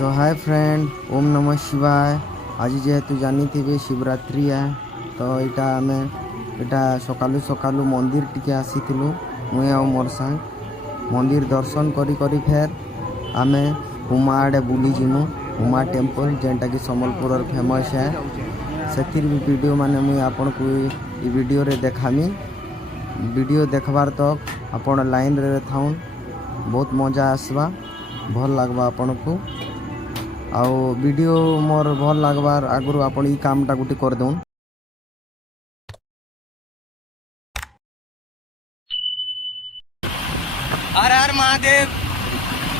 तो hi friend, ओम नमः शिवाय। आज जेहेतु जानी थे शिवरात्रि है, तो इटा आमे इटा सकालू सकालू मंदिर टिके आसीलु। मुई आ मोर संग मंदिर दर्शन करी करी फेर आमे हुमा आड़े बुली जिमु। हुमा टेम्पल जेनटा कि सम्बलपुर फेमस है, से वीडियो माने मुई आपन को वीडियो रे देखामी। वीडियो देखबार तक आपण लाइन रे थाउन, बहुत मजा आसवा, भल लगवा आपन को। आउ वीडियो मोर भल लगवार आगु आपण ई कामटा गुटी कर दउन। हर हर महादेव।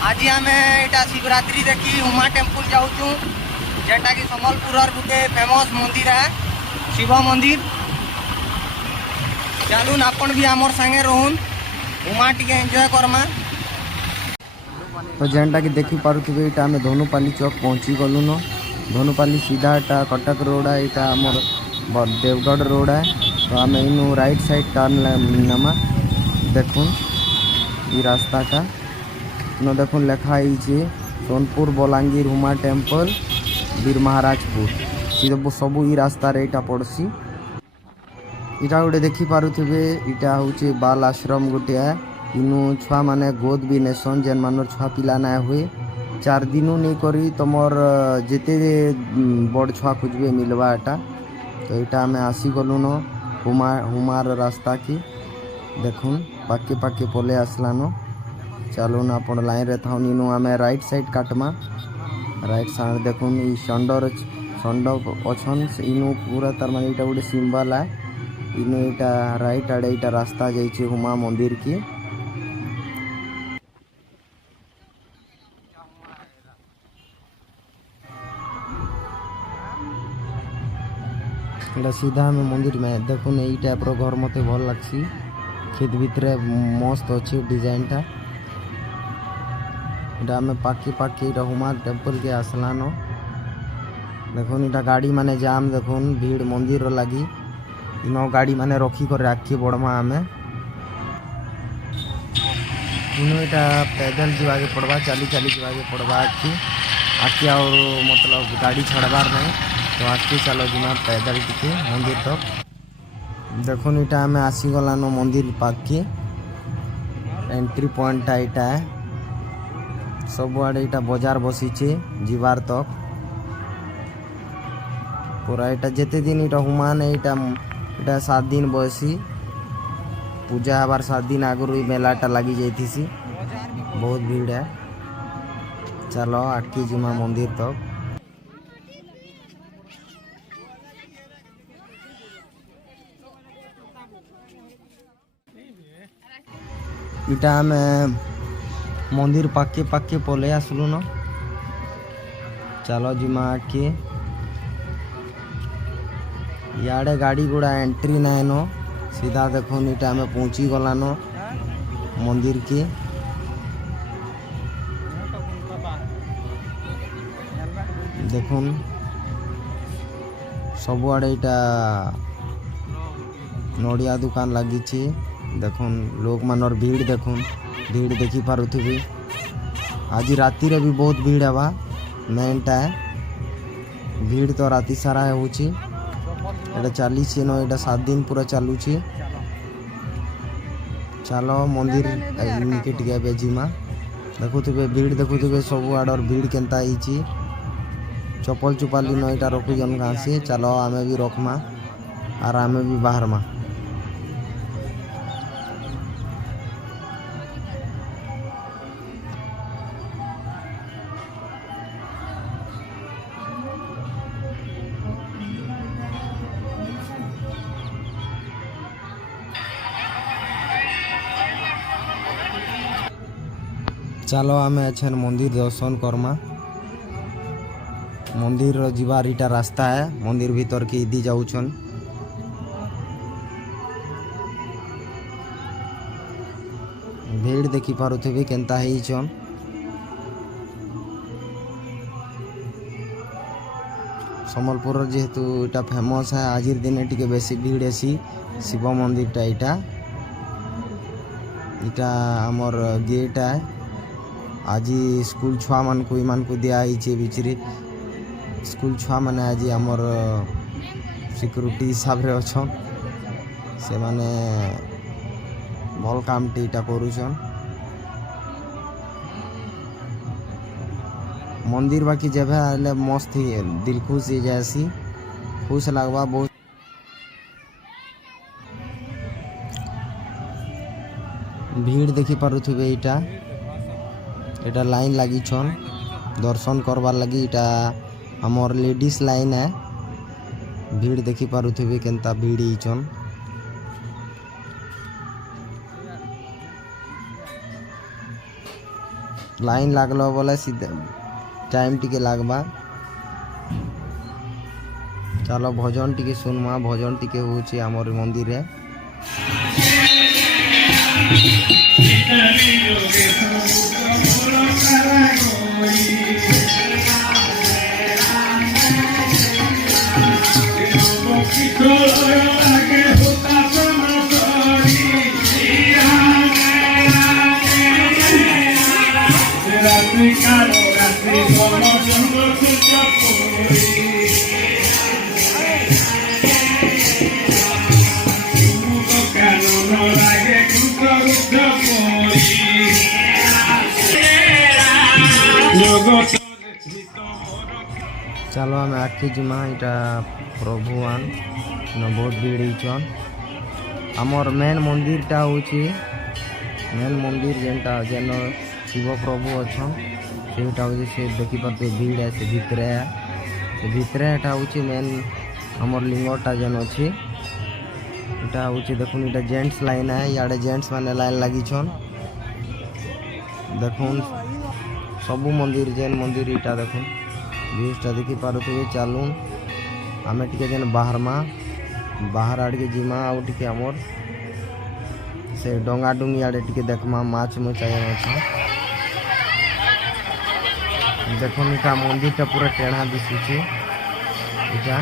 आज आम एटा शिवरात्रि देखी उमा टेम्पल जाऊँ, जेटा कि सम्बलपुर गोटे फेमस मंदिर है, शिव मंदिर। चलून आपन भी आमर संगे रहून, उमा टी एंजॉय करमा। तो जेनटा कि देखी पारुथिबे इटा आमे धनुपाली चौक पहुँची गलु न। धनुपाली सीधा एटा कटक रोड है, इटा आमर देवगढ़ रोड है। तो आम इनु राइट साइड टर्न नमा। देखुन ई रास्ताटा न, देखुन लेखा है सोनपुर बलांगीर हुमा टेम्पल वीर महाराजपुर। सबू ई रास्ता रे इटा पड़सी। इटा गोटे देखी पारुथिबे, इटा हूँ बाल आश्रम गोटे है। इनु छुआ माने गोद भी नेसन, जेन मानर छुआ पिला ना हुए 4 दिन नहीं करी तुमर जेते बड़ छुआ खोजबे मिलवा एटा। तो इटा आमे आसी गलु न हुमार रास्ता की। देखुन पाके पाके पले आसला न। चलो ना अपन लाइन रे थाउन। इनु आमे राइट साइड काटमा। राइट साइड देखुन ई षंड अछन। इनु पूरा तार माने इटा गोटे सिंबल है। इनु इटा राइट आड़े इटा रास्ता जाइए हुमा मंदिर की। इटा सीधा में मंदिर में देखुन यही टाइप रो घर मते भल लागसी। खेत भितर मस्त अच्छे डिजाइन टा। इटा आमे पाके पाके इटा हुमा टेम्पल के आसला न। देखुन इटा गाड़ी माने जाम, देखुन भीड़ मंदिर रो लगी। इनो गाड़ी माने रखी कर राखी बड़मा आमे। इनो इटा पैदल जीवाके पड़वा, चाली चाली जीवाके पड़वा। आखी और मतलब गाड़ी छड़बार नहीं, तो आखी चलो जिमा पैदल टिके मंदिर तक। देखुन इटा आमे आसी गला न मंदिर पाक के। एंट्री पॉइंट इटा है। सब आड़े इटा बाजार बसीचे जीवार तक पूरा। इटा जेते दिन इटा हुमान इटा 7 दिन बसी। पूजा हबार 7 दिन आगु मेलाटा लगी जाइथिसी। बहुत भीड़ है। चलो आटकी जिमा मंदिर तक। इटा आमे मंदिर पाके पाके पले आसलु न। चलो जिमा आटके। याडे गाड़ी गुड़ा एंट्री ना न। सीधा देखुन इटा में पहुँची गला न मंदिर के। देखुन सब आड़े इटा नड़िया दुकान लगी। देखुन लोग मानर भीड़, देखुन भीड़ देखी पारुथिबे। आज राति रे भी बहुत भीड़ है। मेनटा है भीड़ तो राति सारा है होची। एटा चली न, एटा 7 दिन पूरा चलुची। चलो मंदिर निके टिके बेजिमा। देखुथिबे भीड़, देखुथिबे सब आडर भीड़ केनता आईची। चप्पल चुपाली न इटा रखु जन घासी। चलो आमे भी रखमा और आमे भी बाहरमा। चलो आमे अच्छे मंदिर दर्शन करमा। मंदिर जीवार इटा रास्ता है। मंदिर भीतर के इदी जाऊछन। भीड़ देखी पारुथिबे केनता हेइछन। सम्बलपुर जेहेतु इटा फेमस है, आजिर दिन टिके बेसी भीड़ एसी। शिव मंदिर टा इटा आमर गेट है। आज स्कूल छुआ मान को ईमान को दिया बिचरी स्कूल छुआ मैंने आज आमर सिक्यूरीटी हिसाब रे अछन से माने भल काम टीटा करूछन मंदिर बाकी जब आले मस्त ही दिल खुश हो जासी खुश लगवा बहुत भीड़ देखी पारुथिबे इटा लाइन लगी छन दर्शन करवार लगी इटा हमर लेडीज लाइन है भीड़ देखी पारुथिबे केनता भीड़ छन लाइन लागलो बोले सीधे टाइम टिके लागबा चलो भजन टिके सुनमा भजन टिके होची हमर मंदिर रे चलो आम आखि जिमा इटा प्रभुआन न बहुत भीड़ छन आमर मेन मंदिर टा होची मेन मंदिर जेनटा जेन शिव प्रभु अच्छन सेटा होची से देखि पाते भीड़ है से भितरे एटा होची मेन आमर लिंगटा जेन अछि इटा होची देखुन इटा जेंट्स लाइन है याडे जेंट्स माने लाइन लगी छन देखुन सबु मंदिर जेन मंदिर इटा देखुन व्यूजटा देखी पारुथिबे चालू आमे टिके जेन बाहर आड़ के जिमा आउ टिके हमर से डोंगा डुंगी आड़े टिके देखमा माछ मचाया अच्छा देखुन इटा मंदिरटा पूरा टेढ़ा दिसुचे इटा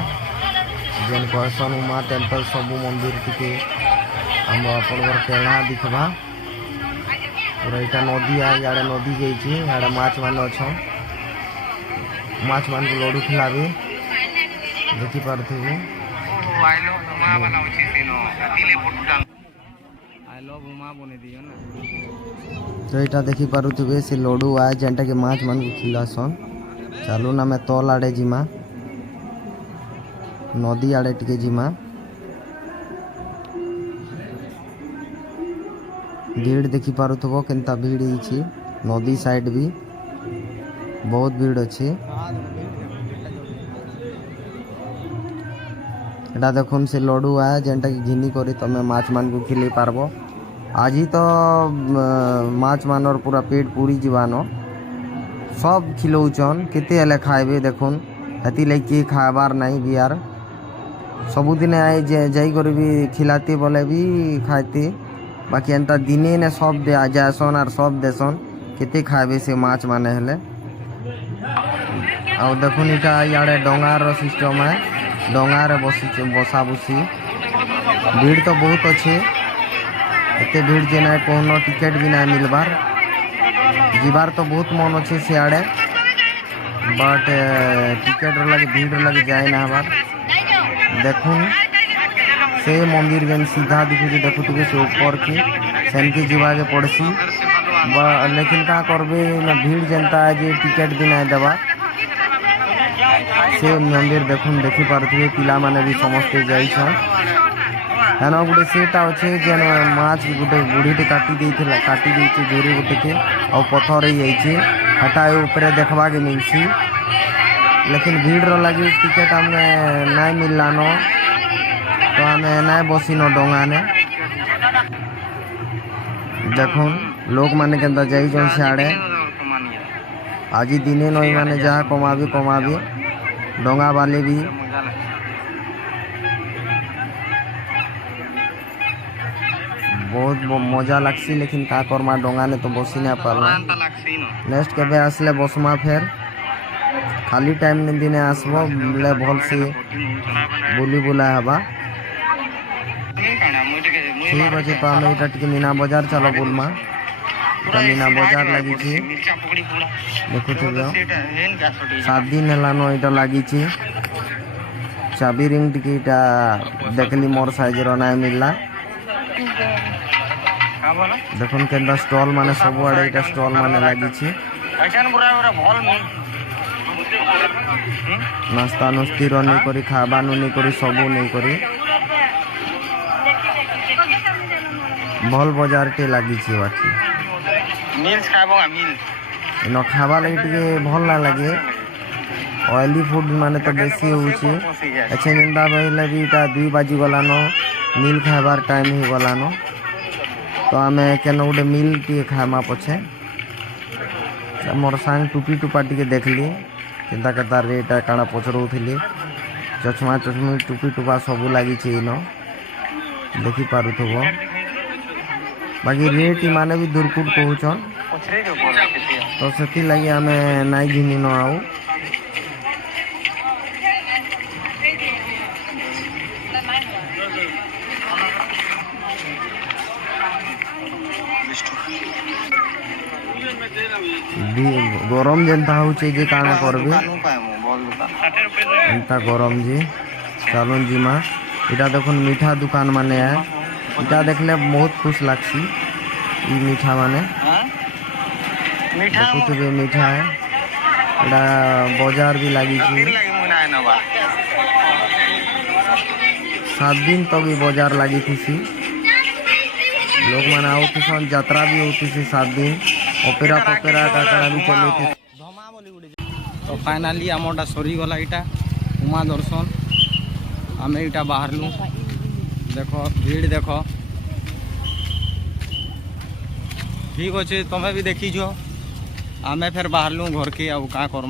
जेन कहसन उमा टेम्पल सबु मंदिर टिके हम अपन टेढ़ा दिखबा पूरा इटा नदी है याडे नदी जाइए याडे माछ मान अच्छा माछ मान को लडू खिलाबे देखी पारथिबे तो इटा देखी पारुथिबे से लडू आ जेनटा के माछ मान को खिलासन चालू ना मैं तल आड़े जिमा नदी आड़े टिके जिमा भीड़ देखी पारुथबो केनता भीड़ हिची नदी साइड भी बहुत भीड़ अच्छे एटा देखुन से लडू है जेनटा कि घिनी करी तमे माछ मान को खिले पारबो आज ही तो माछ मानर पूरा पेट पूरी जीवानो सब खिलौचन केते हेले खाइबे देखुन हेती लाग के खाबार नहीं बियार सबुदिन आई जाई करी भी खिलाते बोले भी खाइते बाकी एंता दिने ने सब दे जासन और सब देसन केते खाइबे से माछ माने हेले आ देखुन इटा याडे डोंगार सिस्टम है डोंगार बसा बसी भीड़ तो बहुत अच्छे एते भीड़ जे ना कोनो टिकट भी ना मिलबार जीवार तो बहुत मन अच्छे सियाड़े बट टिकट लगे भीड़ लगे जाए ना हबार देखुन से मंदिर जेन सीधा दिखुचे देखुथिबे से ऊपर की सेन के जीवा के पड़सी लेकिन का करबे ना भीड़ जनता है जे टिकट भी ना देवा से मंदिर देखुन देखी पारथिबे पिला माने भी समस्ते जाई छ हेना गुटे सेटा अच्छे जेन माछ गुटे बुढ़ीटे काटी देइछे जोरी गुटे के और पथर ही जाइछे हटा ऊपर देखबा के मिलसी लेकिन भीड़ रो लगी टिकट हमें नहीं मिलला न तो हमें नहीं बसी न डोंगा ने देखुन लोग माने केनता जाई जन सियाड़े आज दिने नई माने जहाँ कमाबी डोंगा वाले भी बहुत मजा लगसी लेकिन का करमा डोंगा ने तो बसी ना पारला नेक्स्ट केबे आसले बसमा फेर खाली टाइम ने दिने आसबो बोले भल से बुली बुला हबा ठीक अच्छे तो हमें इटा मीना बाजार चलो बुलमा একটা মিনা বজার লাগিছে দেখুଥିବେ 7 দিন ହେଲାନ ଏଇଟା ଲାଗିଛି ଚାବି ରିଙ୍ଗ ଟିକେ ଏଇଟା ଦେଖିଲି ମୋର ସାଇଜର ନାଇଁ ମିଳିଲା ଦେଖୁନ କେନ୍ତା ଷ୍ଟଲ୍ ମାନେ ସବୁଆଡ଼େ ଏଇଟା ଷ୍ଟଲ୍ ମାନେ ଲାଗିଛି ନାସ୍ତା ନୁସ୍ତିର ନେଇକରି ଖାଇବାନୁ ନେଇକରି ସବୁ ନେଇକରି ଭଲ ବଜାରଟେ ଲାଗିଛି ବାକି ନ ଖାଇବା ଲାଗି ଟିକେ ଭଲ ନା ଲାଗେ ଅଏଲି ଫୁଡ୍ ମାନେ ତ ବେଶୀ ହେଉଛି ଏଛେ ଯେନ୍ତା କହିଲେ ବି ଏଇଟା 2 ବାଜିଗଲାନ ମିଲ୍ ଖାଇବାର ଟାଇମ୍ ହେଇଗଲାନ ତ ଆମେ କେନ ଗୋଟେ ମିଲ୍ ଟିକେ ଖାଇମା ପଛେ ମୋର ସାଙ୍ଗ ଟୁପି ଟୁପା ଟିକେ ଦେଖିଲି କେନ୍ତା କେନ୍ତା ରେଟ୍ କାଣା ପଚରଉଥିଲି ଚଷମା ଚଷମି ଟୁପି ଟୁପା ସବୁ ଲାଗିଛି ଇନ ଦେଖିପାରୁଥିବ ବାକି ରେଟ୍ ମାନେ ବି ଦୁର୍କୁଟ କହୁଛନ୍ ତ ସେଥିଲାଗି ଆମେ ନାଇଁ ଘିନିନ ଆଉ ଗରମ ଯେନ୍ତା ହଉଛି ଯେ କାଣା କରବେ ଏନ୍ତା ଗରମ ଯେ ଚାଲୁନ୍ ଯିମା ଏଇଟା ଦେଖୁନ୍ ମିଠା ଦୁକାନ ମାନେ ଏଇଟା ଦେଖିଲେ ବହୁତ ଖୁସି ଲାଗ୍ସି ଇ ମିଠା ମାନେ ଦେଖୁଥିବେ ମିଠା ଏଇଟା ବଜାର ବି ଲାଗିଛି 7 ଦିନ ତକ ବି ବଜାର ଲାଗିଥିସି ଲୋକମାନେ ଆଉଥିସନ୍ ଯାତ୍ରା ବି ହଉଥିସି 7 ଦିନ ଅପେରା ଫପେରା କାକାଡ଼ା ବି ଚଲେଇଥିସି तो फाइनाली आमटा सरीगला यहाँ उमा दर्शन आम यहाँ बाहरलु देख भीड़ देख ठीक अच्छे तुम्हें भी देखीज आमे फिर बाहरलु घर के आउ का कर